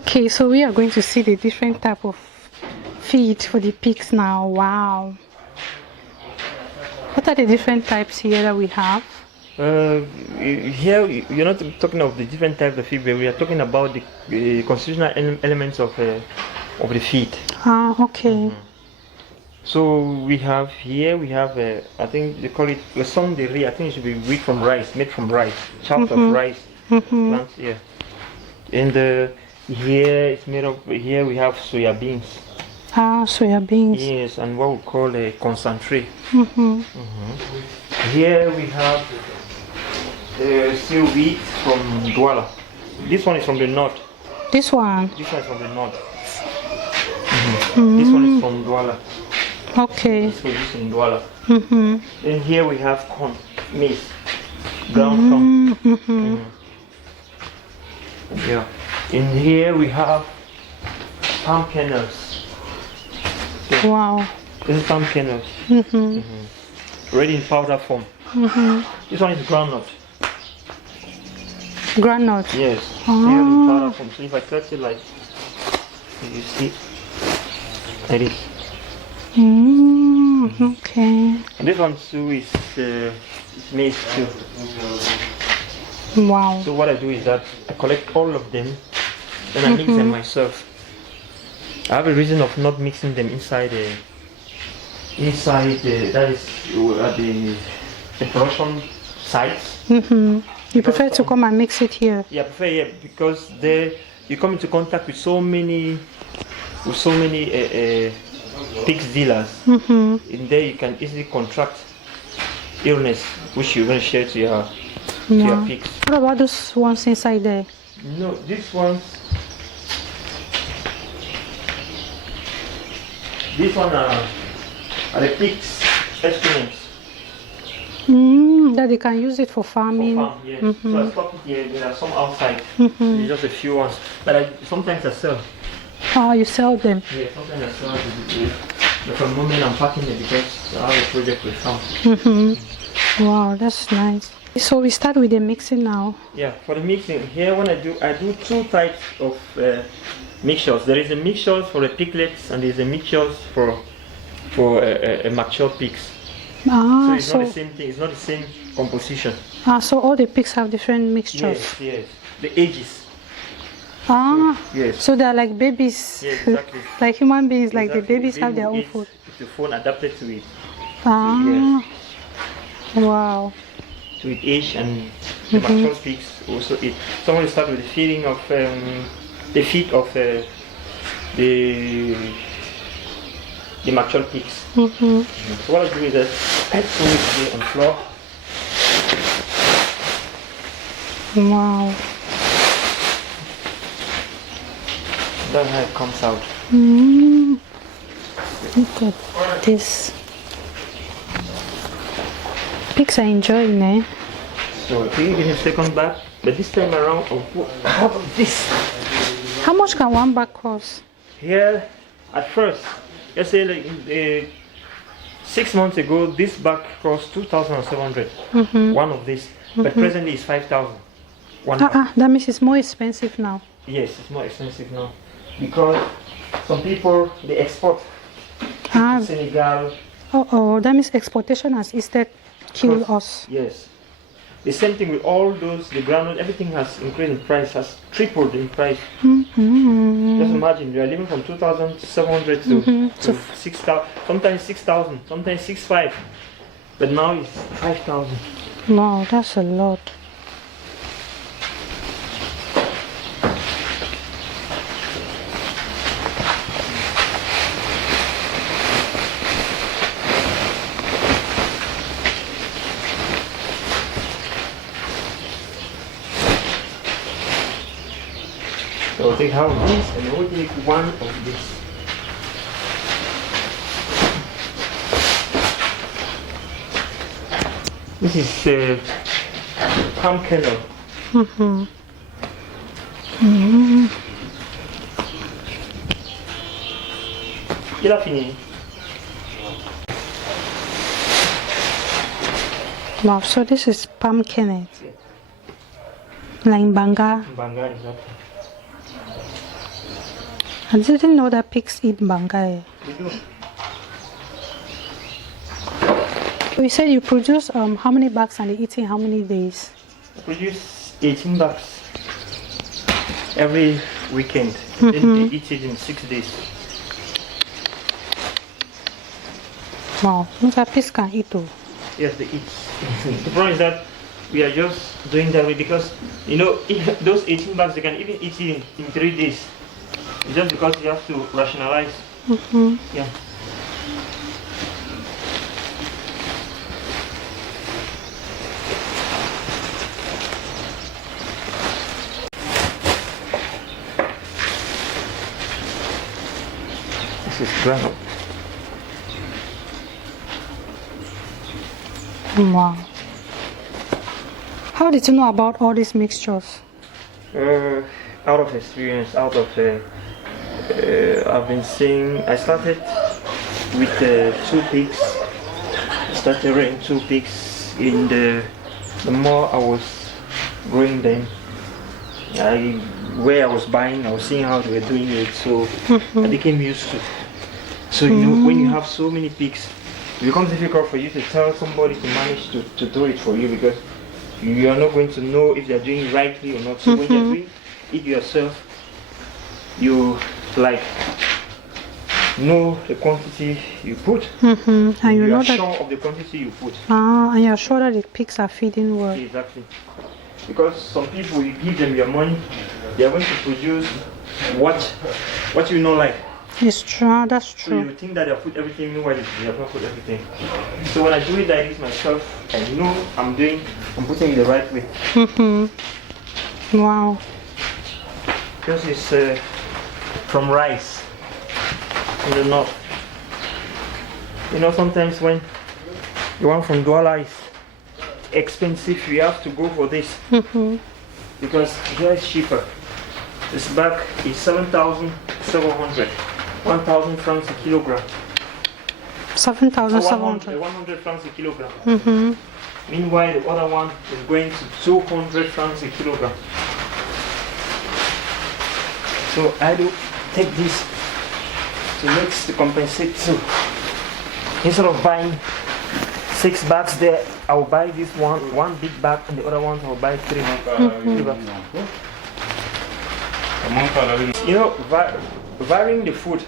Okay, so we are going to see the different type of feed for the pigs now. Wow. What are the different types here that we have? Here you're not talking of the different types of feed, but we are talking about the constitutional elements of the feed. Ah, okay. So we have here, I think they call it some de riz. I think it should be wheat from rice, made from rice, chopped of rice plants. Yeah. And here it's made of. Here we have soya beans. Ah, soya beans. Yes, and what we call a concentrate. Here we have still wheat from Douala. This one is from the north. This one? This one is from the north. This one is from Douala. Okay. This one is in Douala. And here we have corn, maize, ground corn. Yeah. In here we have palm kernels. Yeah. Wow. This is palm kernels. Ready in powder form. This one is groundnut. Groundnut? Yes. Here in powder form. So if I cut it like, you see, like this. Okay. And this one too is maize too. Wow. So what I do is that I collect all of them, then I mix them myself. I have a reason of not mixing them inside that is at the production sites. You prefer to come and mix it here? Yeah, I prefer here because there you come into contact with so many pigs dealers. In there you can easily contract illness, which you're going to share to your pigs. What about those ones inside there? No, these ones are the pigs' excrements. That they can use it for farming. For farm, yes. So I stock it here. There are some outside. There's just a few ones, but sometimes I sell. Oh, you sell them? Yeah, sometimes I sell it. But for the moment I'm packing it because I have a project with farm. Wow, that's nice. So we start with the mixing now. Yeah, for the mixing here, when I do two types of mixtures. There is a mixture for the piglets and there is a mixture for mature pigs. So it's not the same thing. It's not the same composition. So all the pigs have different mixtures. Yes, yes. The ages. Yes. So they're like babies. Yes, exactly. Like human beings, like exactly. the babies have their own food. The phone adapted to it. Yes. Wow. To it age and the mature pigs also eat. Someone will start with the feeding of the feed of the mature pigs. So what I do is that I put it here on the floor. Wow. That's how it comes out. Look at this. Pigs are enjoying it. So here in a second bag, but this time around I'll put half of this. How much can one bag cost? Here, at first, let's say like 6 months ago, this bag cost 2,700. One of these, but presently it's 5,000. That means it's more expensive now. Yes, it's more expensive now because some people they export to Senegal. That means exportation has instead killed us. Yes. The same thing with all those, the groundnut, everything has increased in price, has tripled in price. Just imagine, you are living from 2,700 to 6,000, sometimes 6,000, sometimes 6,500, but now it's 5,000. Wow, that's a lot. So I'll take half of this and I will take one of this. This is palm kernel. Il a fini. Wow, so this is pumpkin. Like banga. Banga, exactly. I didn't know that pigs eat bangai. They do. You said you produce how many bags and they eat in how many days? I produce 18 bags every weekend. Then they eat it in 6 days. Wow, look at pigs can eat too. Yes, they eat. The problem is that we are just doing that way because, you know, those 18 bags, they can even eat it in 3 days. It's just because you have to rationalize. Yeah. This is ground. Wow. How did you know about all these mixtures? Out of experience, out of I've been seeing. I started with 2 pigs. I started rearing 2 pigs. In the more I was growing them, where I was buying, I was seeing how they were doing it, so I became used to. So you know, when you have so many pigs, it becomes difficult for you to tell somebody to manage to do it for you because you are not going to know if they are doing it rightly or not. So when you're doing it yourself, you like know the quantity you put. And you know are that. sure of the quantity you put. And you're sure that the pigs are feeding well. Exactly. Because some people, you give them your money, they are going to produce what you know like. It's true, that's So true. you think that they have put everything, meanwhile they have not put everything. So when I do it like this myself, I know I'm putting it the right way. Wow. Because it's from rice in the north. You know, sometimes when the one from Douala is expensive, you have to go for this. Because here it's cheaper. This bag is 7,700. 1,000 francs a kilogram. 7,700. 100 francs a kilogram. Meanwhile, the other one is going to 200 francs a kilogram. So I do take this to compensate. So instead of buying 6 bags there, I will buy this one big bag, and the other one I will buy 3 bags. You know, varying the food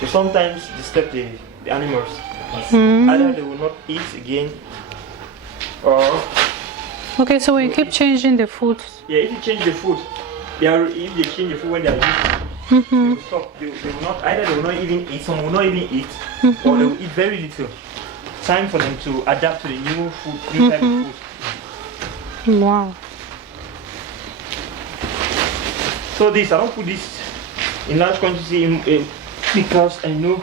will sometimes disturb the animals. Either they will not eat again, or Okay, so when you keep changing the food. yeah, if you change the food, if they change the food when they are used, they will stop. They will not, either they will not even eat, some will not even eat, or they will eat very little. Time for them to adapt to the new food, new type of food. Wow. So this, I don't put this in large quantity because I know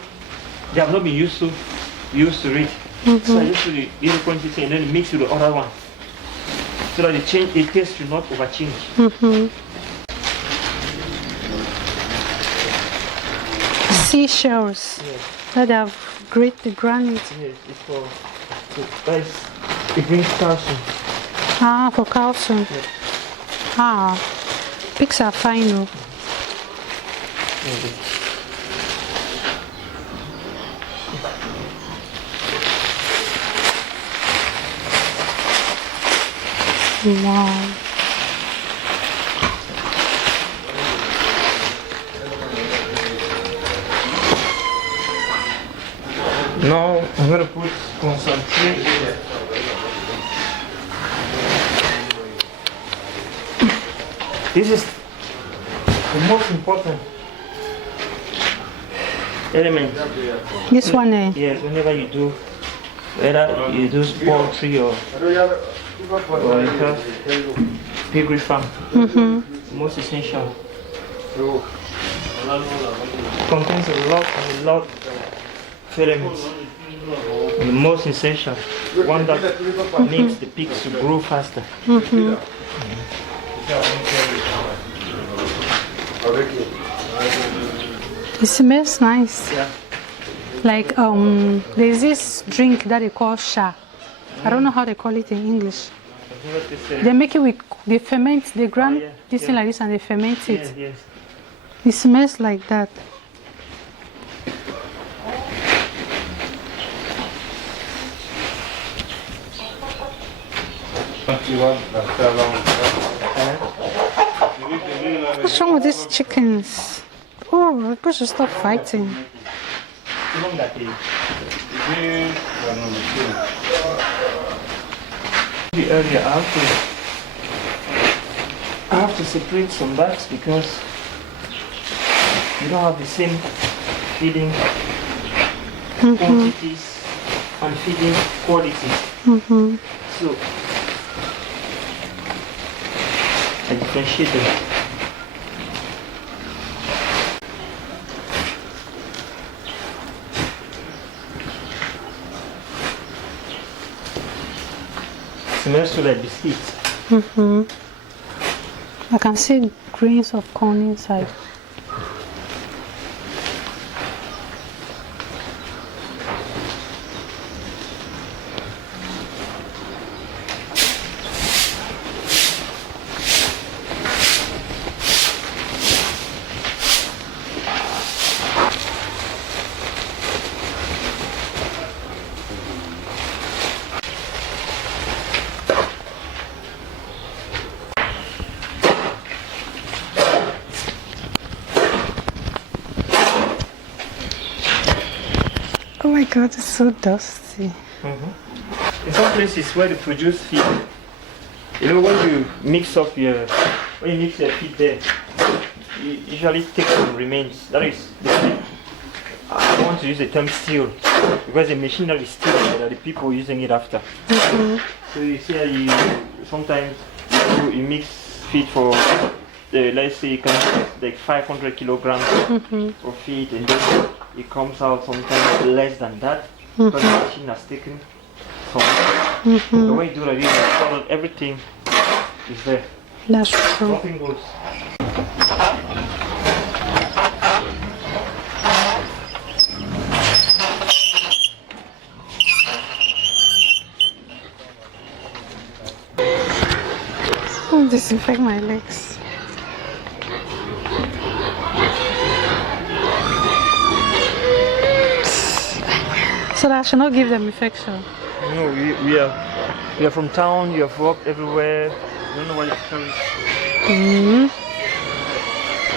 they have not been used to it. So I just put the little quantity and then mix with the other one, so that the taste will not overchange. Seashells that have the granite. Yes, it's for guys. It brings calcium. Ah, for calcium. Ah, pigs are fine though. Wow. Now I'm gonna put concentrate. This is the most important element. This one, Yes, whenever you do, whether you do poultry or you have piggery farm, most essential. Contains a lot of elements. The most essential, one that makes the pigs to grow faster. it smells nice. Yeah. Like there's this drink that they call sha. I don't know how they call it in English. They make it with, they ferment, they grind yeah, this thing like this and they ferment it. Yes, yes. It smells like that. What's wrong with these chickens? Oh, people should stop fighting. The area I have to separate some bags because you don't have the same feeding quantities and feeding qualities. So I differentiate them. Smells to like biscuits. I can see grains of corn inside. Oh my god, it's so dusty. In some places where they produce feed, you know, when you mix your feed there, you usually take some remains. That is the feed. I want to use the term steal because the machinery is still there, are the people using it after. So you see how sometimes you mix feed for let's say you can get like 500 kilograms of feed, and then it comes out sometimes less than that because the machine has taken some. The way you do that is so that everything is there. That's true. Nothing goes. I'll disinfect my legs. So that I should not give them infection. No, we are from town. You have walked everywhere. I don't know why it's coming.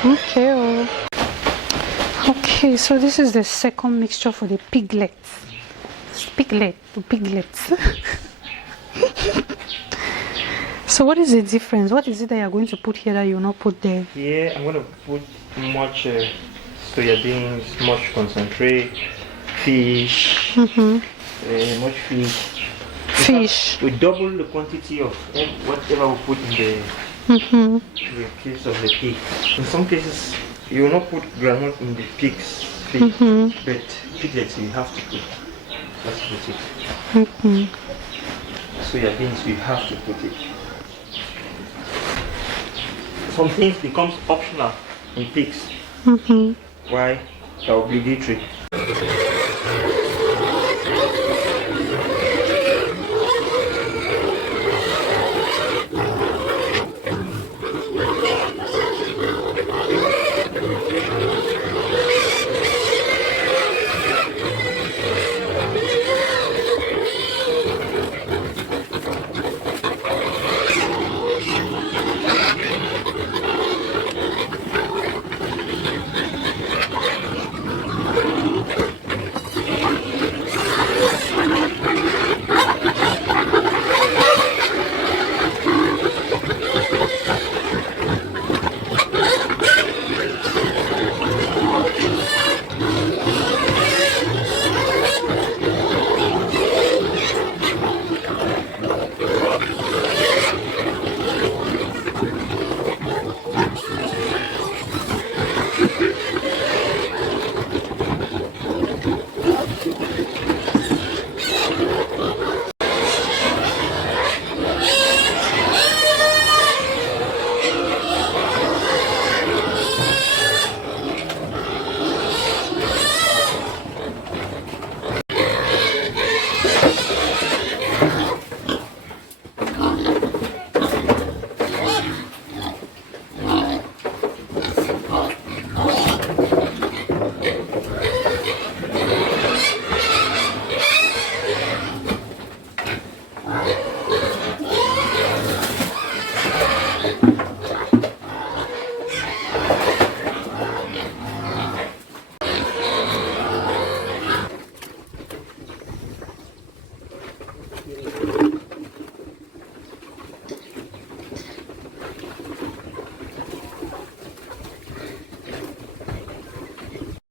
Okay. Okay, so this is the second mixture for the piglets. Piglets. So what is the difference? What is it that you're going to put here that you will not put there? Here I'm going to put much soya beans, much concentrate, fish, much fish. Fish. We double the quantity of whatever we put in the case of the pig. In some cases, you will not put granite in the pig's feed, but piglets you have to put. That's it. Soya beans you have to put it. Some things becomes optional in pigs. Why? They're obligatory.